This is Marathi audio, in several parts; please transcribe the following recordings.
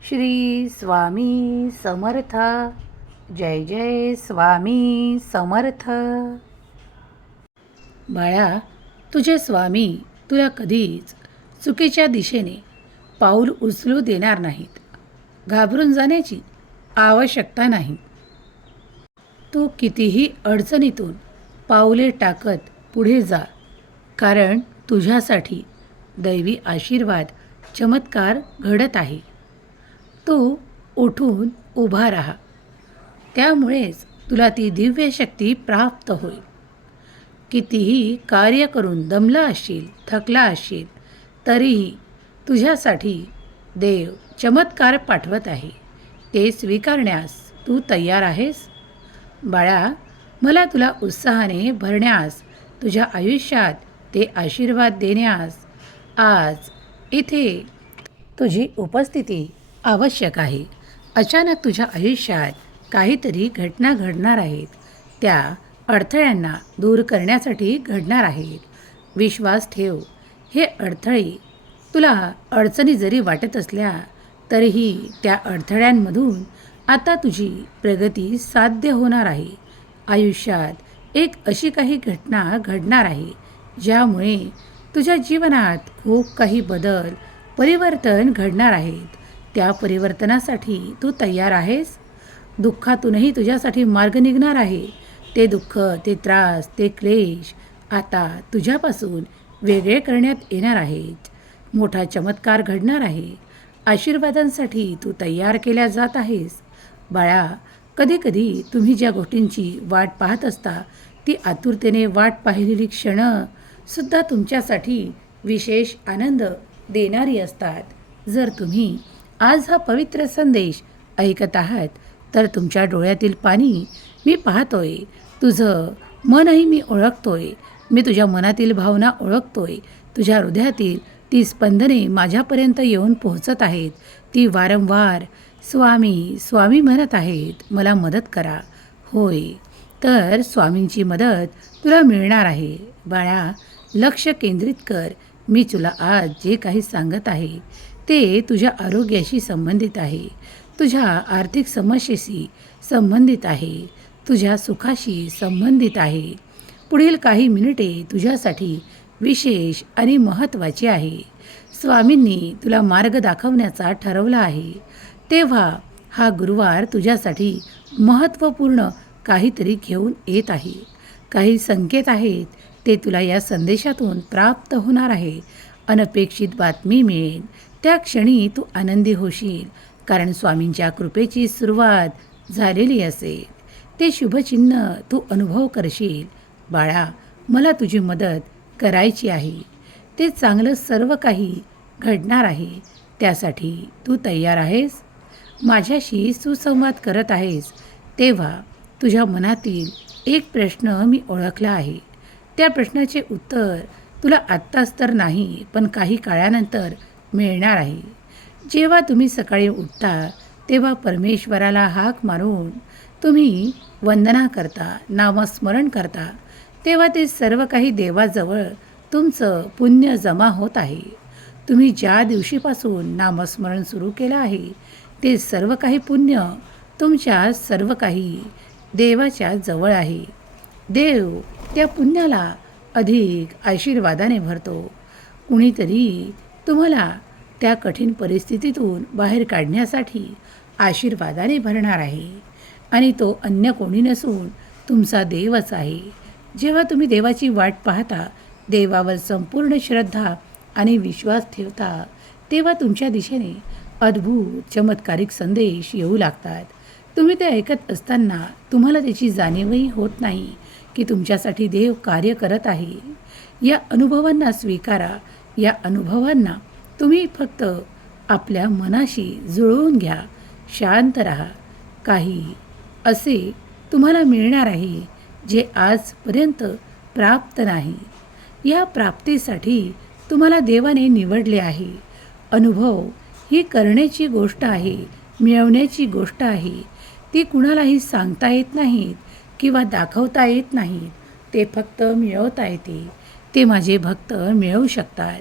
श्री स्वामी समर्थ. जय जय स्वामी समर्थ. बाळा, तुझे स्वामी तुला कधीच चुकीच्या दिशेने पाऊल उचलू देणार नाहीत. घाबरून जाण्याची आवश्यकता नाही. तू कितीही अडचणीतून पाऊले टाकत पुढे जा, कारण तुझ्यासाठी दैवी आशीर्वाद चमत्कार घडत आहे. तू उठून उभा राहा, त्यामुळेच तुला ती दिव्य शक्ती प्राप्त होईल. कितीही कार्य करून दमला असशील, थकला असशील, तरीही तुझ्यासाठी देव चमत्कार पाठवत आहे. ते स्वीकारण्यास तू तयार आहेस? बाळा, मला तुला उत्साहाने भरण्यास, तुझ्या आयुष्यात ते आशीर्वाद देण्यास आज इथे तुझी उपस्थिती आवश्यक आहे. अचानक तुझ्या आयुष्यात काहीतरी घटना घडणार आहेत. त्या अडथळ्यांना दूर करण्यासाठी घडणार आहेत. विश्वास ठेव, हे अडथळे तुला अडचणी जरी वाटत असल्या तरीही त्या अडथळ्यांमधून आता तुझी प्रगती साध्य होणार आहे. आयुष्यात एक अशी काही घटना घडणार आहे ज्यामुळे तुझ्या जीवनात खूप काही बदल, परिवर्तन घडणार आहेत. त्या परिवर्तनासाठी तू तयार आहेस? दुःखातूनही तुझ्यासाठी मार्ग निघणार आहे. ते दुःख, ते त्रास, ते क्लेश आता तुझ्यापासून वेगळे करण्यात येणार आहेत. मोठा चमत्कार घडणार आहे. आशीर्वादांसाठी तू तयार केल्या जात आहेस. बाळा, कधीकधी तुम्ही ज्या गोष्टींची वाट पाहत असता, ती आतुरतेने वाट पाहिलेली क्षणंसुद्धा तुमच्यासाठी विशेष आनंद देणारी असतात. जर तुम्ही आज हा पवित्र संदेश ऐकत आहात तर तुमच्या डोळ्यातील पाणी मी पाहतोय. तुझं मनही मी ओळखतोय. मी तुझ्या मनातील भावना ओळखतोय. तुझ्या हृदयातील ती स्पंदने माझ्यापर्यंत येऊन पोहोचत आहेत. ती वारंवार स्वामी स्वामी म्हणत आहेत, मला मदत करा. होय, तर स्वामींची मदत तुला मिळणार आहे. बाळा, लक्ष केंद्रित कर. मी तुला आज जे काही सांगत आहे ते तुझ्या आरोग्याशी संबंधित आहे, तुझ्या आर्थिक समस्येशी संबंधित आहे, तुझ्या सुखाशी संबंधित आहे. पुढील काही मिनिटे तुझ्यासाठी विशेष आणि महत्त्वाची आहे. स्वामींनी तुला मार्ग दाखवण्याचा ठरवला आहे. तेव्हा हा गुरुवार तुझ्यासाठी महत्त्वपूर्ण काहीतरी घेऊन येत आहे. काही संकेत आहेत, ते तुला या संदेशातून प्राप्त होणार आहे. अनपेक्षित बातमी मिळेल. त्या क्षणी तू आनंदी होशील, कारण स्वामींच्या कृपेची सुरुवात झालेली असेल. ते शुभचिन्ह तू अनुभव करशील. बाळा, मला तुझी मदत करायची आहे. ते चांगलं सर्व काही घडणार आहे. त्यासाठी तू तयार आहेस? माझ्याशी सुसंवाद करत आहेस तेव्हा तुझ्या मनातील एक प्रश्न मी ओळखला आहे. त्या प्रश्नाचे उत्तर तुला आत्ताच तर नाही, पण काही काळानंतर मिळणार आहे. जेव्हा तुम्ही सकाळी उठता तेव्हा परमेश्वराला हाक मारून तुम्ही वंदना करता, नामस्मरण करता, तेव्हा ते सर्व काही देवाजवळ तुमचं पुण्य जमा होत आहे. तुम्ही ज्या दिवशीपासून नामस्मरण सुरू केलं आहे ते सर्व काही पुण्य तुमच्या सर्व काही देवाच्या जवळ आहे. देव त्या पुण्याला अधिक आशीर्वादाने भरतो. कुणीतरी तुम्हाला त्या कठीण परिस्थितीतून बाहेर काढण्यासाठी आशीर्वादाने भरणार आहे, आणि तो अन्य कोणी नसून तुमचा देवच आहे. जेव्हा तुम्ही देवाची वाट पाहता, देवावर संपूर्ण श्रद्धा आणि विश्वास ठेवता, तेव्हा तुमच्या दिशेने अद्भुत चमत्कारिक संदेश येऊ लागतात. तुम्ही ते ऐकत असताना तुम्हाला त्याची जाणीवही होत नाही की तुमच्यासाठी देव कार्य करत आहे. या अनुभवांना स्वीकारा. या अनुभवांना तुम्ही फक्त आपल्या मनाशी जुळवून घ्या. शांत राहा. काही असे तुम्हाला मिळणार आहे जे आजपर्यंत प्राप्त नाही. या प्राप्तीसाठी तुम्हाला देवाने निवडले आहे. अनुभव ही करण्याची गोष्ट आहे, मिळवण्याची गोष्ट आहे. ती कुणालाही सांगता येत नाहीत किंवा दाखवता येत नाहीत. ते फक्त मिळवता येते. ते माझे भक्त मिळवू शकतात.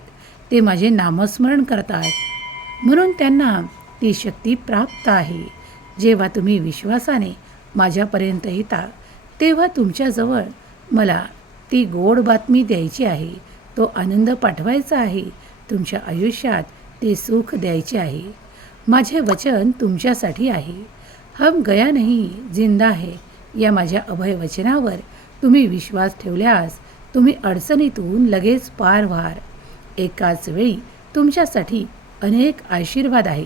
ते माझे नामस्मरण करतात म्हणून त्यांना ती शक्ती प्राप्त आहे. जेव्हा तुम्ही विश्वासाने माझ्यापर्यंत येता तेव्हा तुमच्याजवळ मला ती गोड बातमी द्यायची आहे, तो आनंद पाठवायचा आहे, तुमच्या आयुष्यात ते सुख द्यायचे आहे. माझे वचन तुमच्यासाठी आहे. हम गया नहीं जिंदा है या माझ्या अभय वचनावर तुम्ही विश्वास ठेवल्यास तुम्ही अडचणीतून लगेच पार व्हाल. एकाच वेळी तुमच्यासाठी अनेक आशीर्वाद आहे.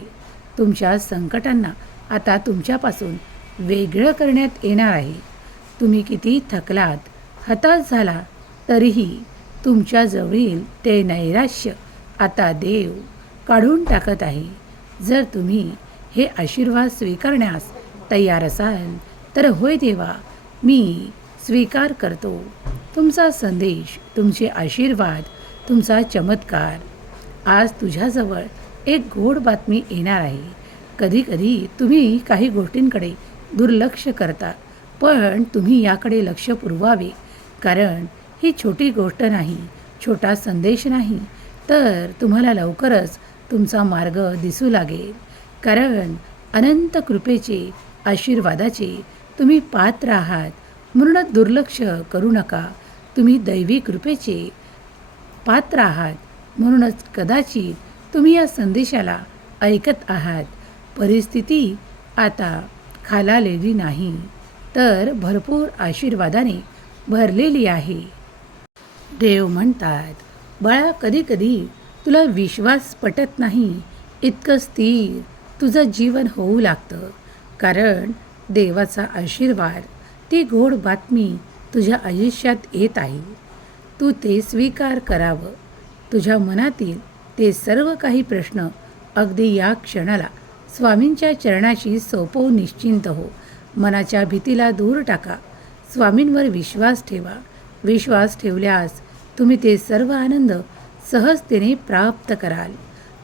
तुमच्या संकटांना आता तुमच्यापासून वेगळं करण्यात येणार आहे. तुम्ही किती थकलात, हताश झाला तरीही तुमच्याजवळील ते नैराश्य आता देव काढून टाकत आहे. जर तुम्ही हे आशीर्वाद स्वीकारण्यास तयार असाल तर होय देवा, मी स्वीकार करतो. तुमचा संदेश, तुमचे आशीर्वाद, तुमचा चमत्कार. आज तुझ्याजवळ एक गोड बातमी येणार आहे. कधीकधी तुम्ही काही गोष्टींकडे दुर्लक्ष करता, पण तुम्ही याकडे लक्ष पुरवावे, कारण ही छोटी गोष्ट नाही, छोटा संदेश नाही, तर तुम्हाला लवकरच तुमचा मार्ग दिसू लागेल. कारण अनंत कृपेचे, आशीर्वादाचे तुम्ही पात्र आहात. म्हणूनच दुर्लक्ष करू नका. तुम्ही दैवी कृपेचे पात्र आहात. म्हणूनच कदाचित तुम्ही या संदेशाला ऐकत आहात. परिस्थिती आता खालावलेली नाही, तर भरपूर आशीर्वादाने भरलेली आहे. देव म्हणतात, बाळा, कधीकधी तुला विश्वास पटत नाही इतकं स्थिर तुझं जीवन होऊ लागतं, कारण देवाचा आशीर्वाद, ती गोड बातमी तुझ्या आयुष्यात येत आहे. तू ते स्वीकार करावं. तुझ्या मनातील ते सर्व काही प्रश्न अगदी या क्षणाला स्वामींच्या चरणाशी सोपवून निश्चिंत हो. मनाच्या भीतीला दूर टाका. स्वामींवर विश्वास ठेवा. विश्वास ठेवल्यास तुम्ही ते सर्व आनंद सहजतेने प्राप्त कराल.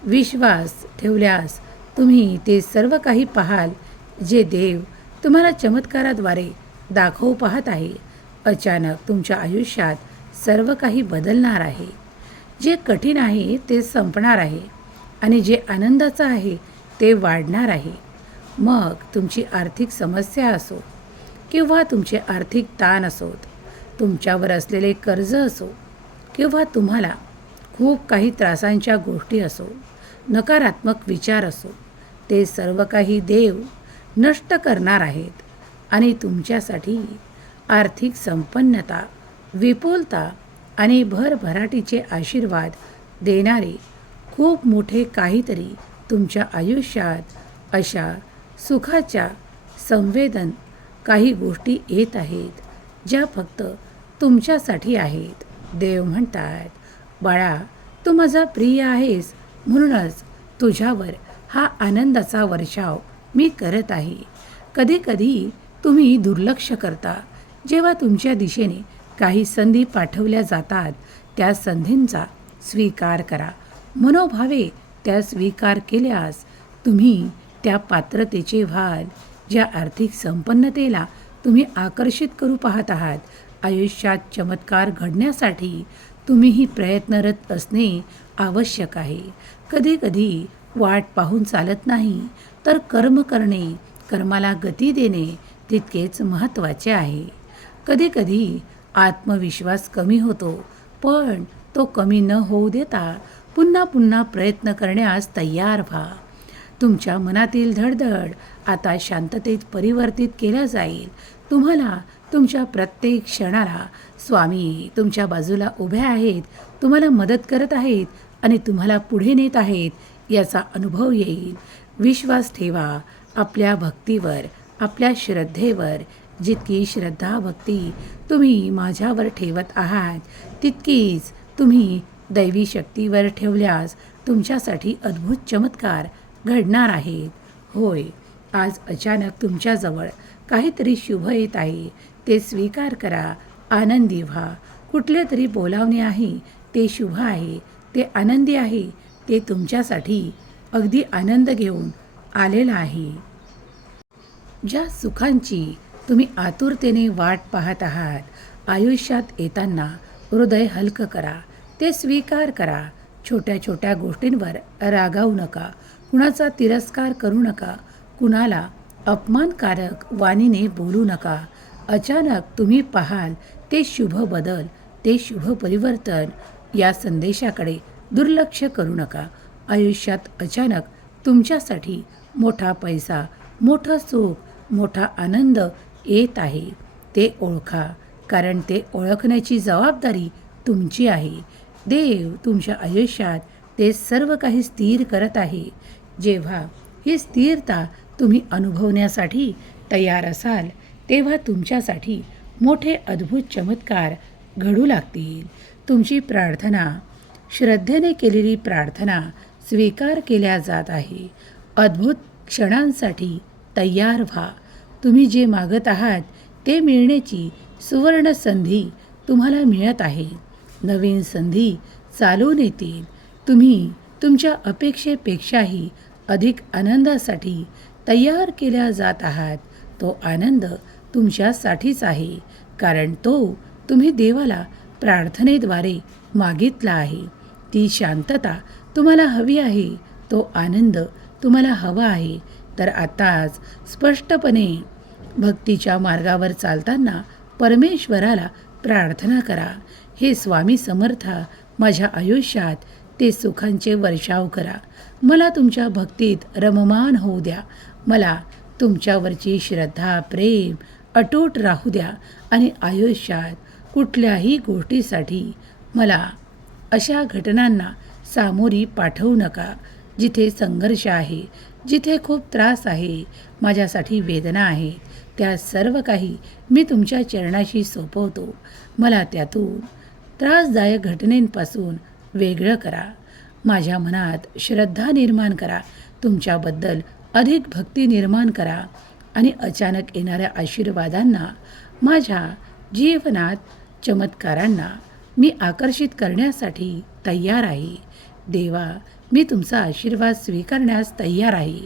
विश्वास ठेवल्यास तुम्ही ते सर्व काही पाहाल जे देव तुम्हाला चमत्काराद्वारे दाखवू पाहत आहे. अचानक तुमच्या आयुष्यात सर्व काही बदलणार आहे. जे कठीण आहे ते संपणार आहे आणि जे आनंदाचं आहे ते वाढणार आहे. मग तुमची आर्थिक समस्या असो किंवा तुमचे आर्थिक ताण असोत, तुमच्यावर असलेले कर्ज असो किंवा तुम्हाला खूप काही त्रासांच्या गोष्टी असो, नकारात्मक विचार असो, ते सर्व काही देव नष्ट करणार आहेत आणि तुमच्यासाठी आर्थिक संपन्नता, विपुलता आणि भरभराटीचे आशीर्वाद देणारे खूप मोठे काहीतरी तुमच्या आयुष्यात अशा सुखाच्या संवेदन काही गोष्टी येत आहेत, ज्या फक्त तुमच्यासाठी आहेत. देव म्हणतात, बाळा, तू माझा प्रिय आहेस, म्हणूनच तुझ्यावर हा आनंदाचा वर्षाव मी करत आहे. कधीकधी तुम्ही दुर्लक्ष करता. जेव्हा तुमच्या दिशेने काही संधी पाठवल्या जातात, त्या संधींचा स्वीकार करा. मनोभावे त्या स्वीकार केल्यास तुम्ही त्या पात्रतेचे व्हाल, ज्या आर्थिक संपन्नतेला तुम्ही आकर्षित करू पाहत आहात. आयुष्यात चमत्कार घडण्यासाठी तुम्हीही प्रयत्नरत असणे आवश्यक आहे. कधीकधी वाट पाहून चालत नाही, तर कर्म करणे, कर्माला गती देणे तितकेच महत्त्वाचे आहे. कधीकधी आत्मविश्वास कमी होतो, पण तो कमी न होऊ देता पुन्हा पुन्हा प्रयत्न करण्यास तयार व्हा. तुमच्या मनातील धडधड आता शांततेत परिवर्तित केल्या जाईल. तुम्हाला तुमच्या प्रत्येक क्षणाला स्वामी तुमच्या बाजूला उभे आहेत, तुम्हाला मदत करत आहेत आणि तुम्हाला पुढे नेत आहेत याचा अनुभव येईल. विश्वास ठेवा आपल्या भक्तीवर, आपल्या श्रद्धेवर. जितकी श्रद्धा भक्ती तुम्ही माझ्यावर ठेवत आहात, तितकीच तुम्ही दैवी शक्तीवर ठेवल्यास तुमच्यासाठी अद्भुत चमत्कार घडणार आहेत. होय, आज अचानक तुमच्याजवळ काहीतरी शुभ येत आहे, ते स्वीकार करा. आनंदी व्हा. कुठले तरी बोलावणे आहे, ते शुभ आहे, ते आनंदी आहे, ते तुमच्यासाठी अगदी आनंद घेऊन आलेलं आहे. ज्या सुखांची तुम्ही आतुरतेने वाट पाहत आहात, आयुष्यात येताना हृदय हलकं करा, ते स्वीकार करा. छोट्या छोट्या गोष्टींवर रागावू नका, कुणाचा तिरस्कार करू नका, कुणाला अपमानकारक वाणीने बोलू नका. अचानक तुम्ही पाहाल ते शुभ बदल, ते शुभ परिवर्तन. या संदेशाकडे दुर्लक्ष करू नका. आयुष्यात अचानक तुमच्यासाठी मोठा पैसा, मोठं सुख, मोठा आनंद येत आहे. ते ओळखा, कारण ते ओळखण्याची जबाबदारी तुमची आहे. देव तुमच्या आयुष्यात ते सर्व काही स्थिर करत आहे. जेव्हा ही स्थिरता तुम्ही अनुभवण्यासाठी तयार असाल, तेव्हा तुमच्यासाठी मोठे अद्भुत चमत्कार घडू लागतील. तुमची प्रार्थना, श्रद्धेने केलेली प्रार्थना स्वीकार केल्या जात आहे. अद्भुत क्षणांसाठी तयार व्हा. तुम्ही जे मागत आहात ते मिळण्याची सुवर्ण संधी तुम्हाला मिळत आहे. नवीन संधी चालून येतील. तुम्ही तुमच्या अपेक्षेपेक्षाही अधिक आनंदासाठी तयार केल्या जात आहात. तो आनंद तुमच्यासाठीच आहे, कारण तो तुम्ही देवाला प्रार्थनेद्वारे मागितला आहे. ती शांतता तुम्हाला हवी आहे, तो आनंद तुम्हाला हवा आहे. तर आताच स्पष्टपणे भक्तीच्या मार्गावर चालताना परमेश्वराला प्रार्थना करा, हे स्वामी समर्थ, माझ्या आयुष्यात ते सुखांचे वर्षाव करा. मला तुमच्या भक्तीत रममान होऊ द्या. मला तुमच्यावरची श्रद्धा, प्रेम अतूट राहू द्या. आणि आयुष्यात कुठल्याही गोष्टीसाठी मला अशा घटनांना सामोरी पाठवू नका, जिथे संघर्ष आहे, जिथे खूप त्रास आहे, माझ्यासाठी वेदना आहे. त्या सर्व काही मी तुमच्या चरणाशी सोपवतो. मला त्यातून त्रासदायक घटनेपासून वेगळं करा. माझ्या मनात श्रद्धा निर्माण करा. तुमच्याबद्दल अधिक भक्ती निर्माण करा. आणि अचानक येणाऱ्या आशीर्वादांना, माझ्या जीवनात चमत्कारांना मी आकर्षित करण्यासाठी तयार आहे. देवा, मी तुमचा आशीर्वाद स्वीकारण्यास तयार आहे.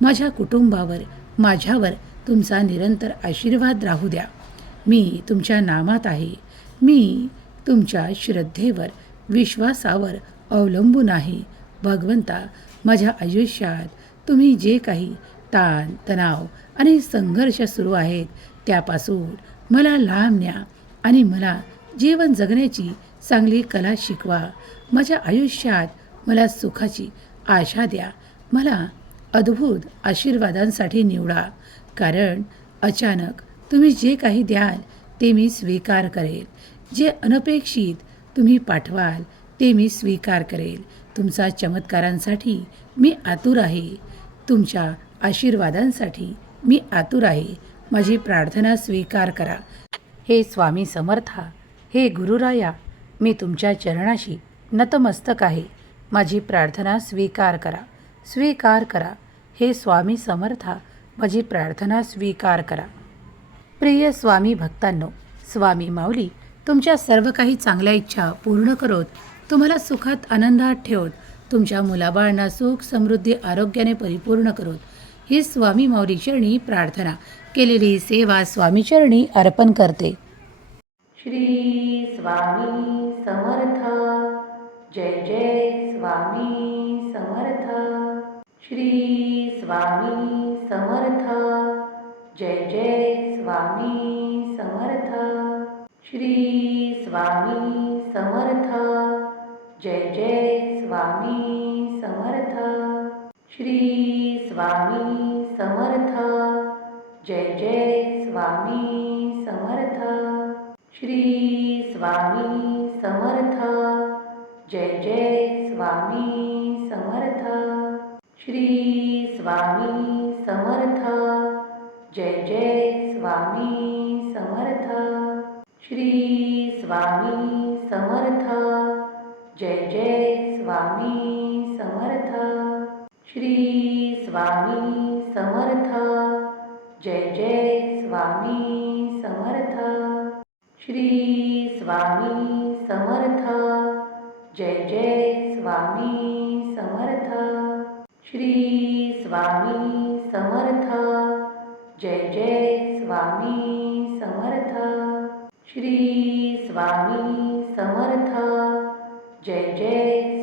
माझ्या कुटुंबावर, माझ्यावर तुमचा निरंतर आशीर्वाद राहू द्या. मी तुमच्या नामात आहे. मी तुमच्या श्रद्धेवर, विश्वासावर अवलंबून आहे. भगवंता, माझ्या आयुष्यात तुम्ही जे काही ताण, तणाव आणि संघर्ष सुरू आहेत, त्यापासून मला लांब न्या आणि मला जीवन जगण्याची चांगली कला शिकवा. माझ्या आयुष्यात मला सुखाची आशा द्या. मला अद्भुत आशीर्वादांसाठी निवडा, कारण अचानक तुम्ही जे काही द्याल ते मी स्वीकार करेल. जे अनपेक्षित तुम्ही पाठवाल ते मी स्वीकार करेल. तुमचा चमत्कारांसाठी मी आतुर आहे. तुमच्या आशीर्वादांसाठी मी आतुर आहे. माझी प्रार्थना स्वीकार करा. हे स्वामी समर्था, हे गुरुराया, मी तुमच्या चरणाशी नतमस्तक आहे. माझी प्रार्थना स्वीकार करा, स्वीकार करा. हे स्वामी समर्था, माझी प्रार्थना स्वीकार करा. प्रिय स्वामी भक्तांनो, स्वामी माऊली तुमच्या सर्व काही चांगल्या इच्छा पूर्ण करोत, तुम्हाला सुखात आनंदात ठेवत, तुमच्या मुलाबाळांना सुख समृद्धी आरोग्याने परिपूर्ण करोत, ही स्वामी माऊली चरणी प्रार्थना. केलेली सेवा स्वामी चरणी अर्पण करते. श्री स्वामी समर्थ. जय जय स्वामी समर्थ. श्री स्वामी समर्थ. जय जय स्वामी समर्थ. श्री स्वामी समर्थ. जय जय स्वामी समर्थ. श्री स्वामी समर्थ. जय जय स्वामी समर्थ. श्री स्वामी समर्थ. जय जय स्वामी समर्थ. श्री स्वामी समर्थ. जय जय स्वामी समर्थ. श्री स्वामी समर्थ. जय जय स्वामी समर्थ. श्री स्वामी समर्थ. जय जय स्वामी समर्थ. श्री स्वामी समर्थ. जय जय स्वामी समर्थ. श्री स्वामी समर्थ. जय जय स्वामी समर्थ. श्री स्वामी समर्थ. जय जय